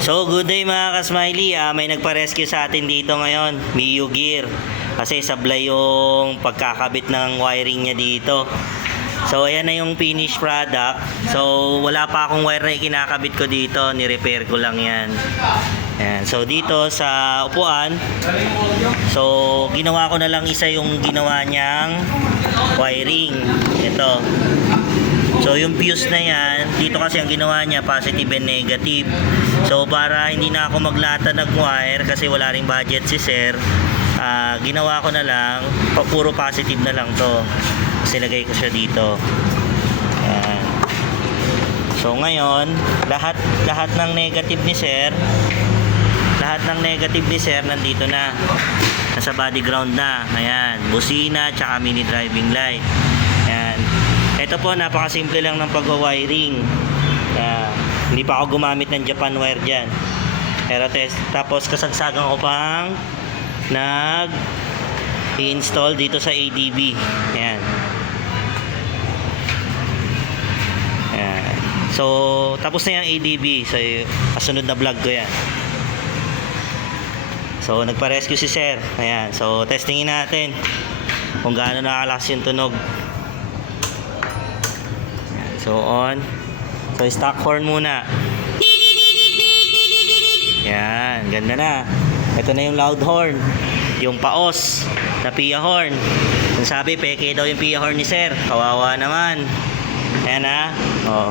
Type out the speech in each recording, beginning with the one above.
So, good day mga ka-smiley. May nagpa-rescue sa atin dito ngayon, Mio Gear. Kasi sablay yung pagkakabit ng wiring niya dito. So, ayan na yung finished product. So, wala pa akong wire na ikinakabit ko dito. Ni-repair ko lang yan. Ayan. So, dito sa upuan, so, ginawa ko na lang isa yung ginawa niyang wiring. Ito. So yung fuse na yan, dito kasi ang ginawa niya positive and negative. So para hindi na ako maglata ng wire kasi wala ring budget si sir, ginawa ko na lang puro positive na lang to. Silagay ko siya dito. Ayan. So ngayon, lahat ng negative ni sir, nandito na. Nasa body ground na. Ayan, busina tsaka mini driving light. Ayan. Ito po, napakasimple lang ng pag-wiring. Hindi pa ako gumamit ng Japan wire dyan. Pero tapos kasagsagan ko pang i-install dito sa ADB. Ayan. Ayan. So, tapos na yung ADB. So, kasunod na vlog ko yan. So, nagpa-rescue si sir. Ayan. So, testingin natin kung gaano nakalakas yung tunog. So on. So stock horn muna. Yan, ganda na. Ito na yung loud horn. Yung paos na PIA horn. Kung sabi, peke daw yung PIA horn ni sir. Kawawa naman. Ayan ha. Oh.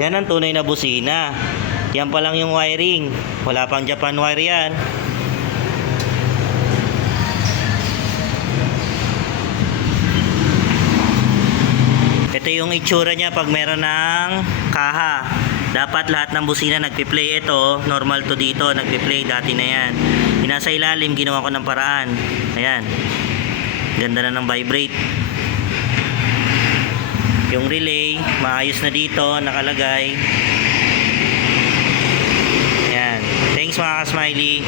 Yan ang tunay na busina. Yan pa lang yung wiring. Wala pang Japan wire yan. Ito yung itsura niya pag meron ng kaha. Dapat lahat ng busina nagpi-play ito. Normal to dito, nagpi-play. Dati na yan. Nasa ilalim, ginawa ko ng paraan. Ayan. Ganda na ng vibrate. Yung relay, maayos na dito, nakalagay. Ayan. Thanks mga ka-smiley.